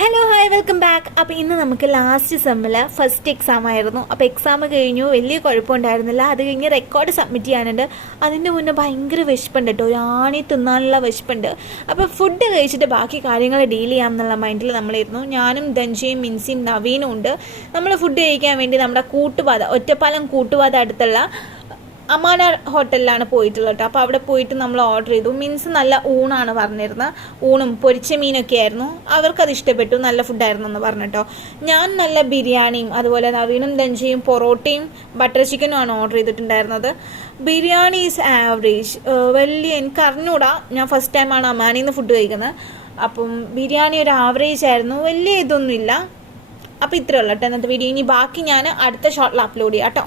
Hello hi welcome back. അപ്പോൾ ഇന്ന് നമുക്ക് ലാസ്റ്റ് സെമ്മിൽ ഫസ്റ്റ് എക്സാം ആയിരുന്നു. അപ്പോൾ എക്സാം കഴിഞ്ഞു, വലിയ കുഴപ്പമുണ്ടായിരുന്നില്ല. അത് കഴിഞ്ഞ് റെക്കോർഡ് സബ്മിറ്റ് ചെയ്യാനുണ്ട്. അതിൻ്റെ മുന്നേ ഭയങ്കര വിശപ്പുണ്ട് കേട്ടോ, ഒരാണി തിന്നാനുള്ള വിശപ്പുണ്ട്. അപ്പോൾ ഫുഡ് കഴിച്ചിട്ട് ബാക്കി കാര്യങ്ങൾ ഡീൽ ചെയ്യാം എന്നുള്ള മൈൻഡിൽ നമ്മളിരുന്നു. ഞാനും ധൻജയും മിൻസിയും നവീനും ഉണ്ട്. നമ്മൾ ഫുഡ് കഴിക്കാൻ വേണ്ടി നമ്മുടെ ഒറ്റപ്പാലം കൂട്ടുപാത അടുത്തുള്ള അമാന ഹോട്ടലിലാണ് പോയിട്ടുള്ളത് കേട്ടോ. അപ്പോൾ അവിടെ പോയിട്ട് നമ്മൾ ഓർഡർ ചെയ്തു. മീൻസ് നല്ല ഊണാണ് പറഞ്ഞിരുന്നത്. ഊണും പൊരിച്ച മീനൊക്കെ ആയിരുന്നു. അവർക്കത് ഇഷ്ടപ്പെട്ടു, നല്ല ഫുഡായിരുന്നു എന്ന് പറഞ്ഞിട്ടോ. ഞാൻ നല്ല ബിരിയാണിയും അതുപോലെ നവീനും ധൻജയും പൊറോട്ടയും ബട്ടർ ചിക്കനുമാണ് ഓർഡർ ചെയ്തിട്ടുണ്ടായിരുന്നത്. ബിരിയാണി ഈസ് ആവറേജ്, എനിക്ക് അറിഞ്ഞൂടാ. ഞാൻ ഫസ്റ്റ് ടൈമാണ് അമാനിൽ നിന്ന് ഫുഡ് കഴിക്കുന്നത്. അപ്പം ബിരിയാണി ഒരു ആവറേജ് ആയിരുന്നു, വലിയ ഇതൊന്നുമില്ല. അപ്പോൾ ഇത്രയേ ഉള്ളൂ കേട്ടോ ഇന്നത്തെ വീഡിയോ. ഇനി ബാക്കി ഞാൻ അടുത്ത ഷോർട്ടിൽ അപ്ലോഡ് ചെയ്യാം കേട്ടോ.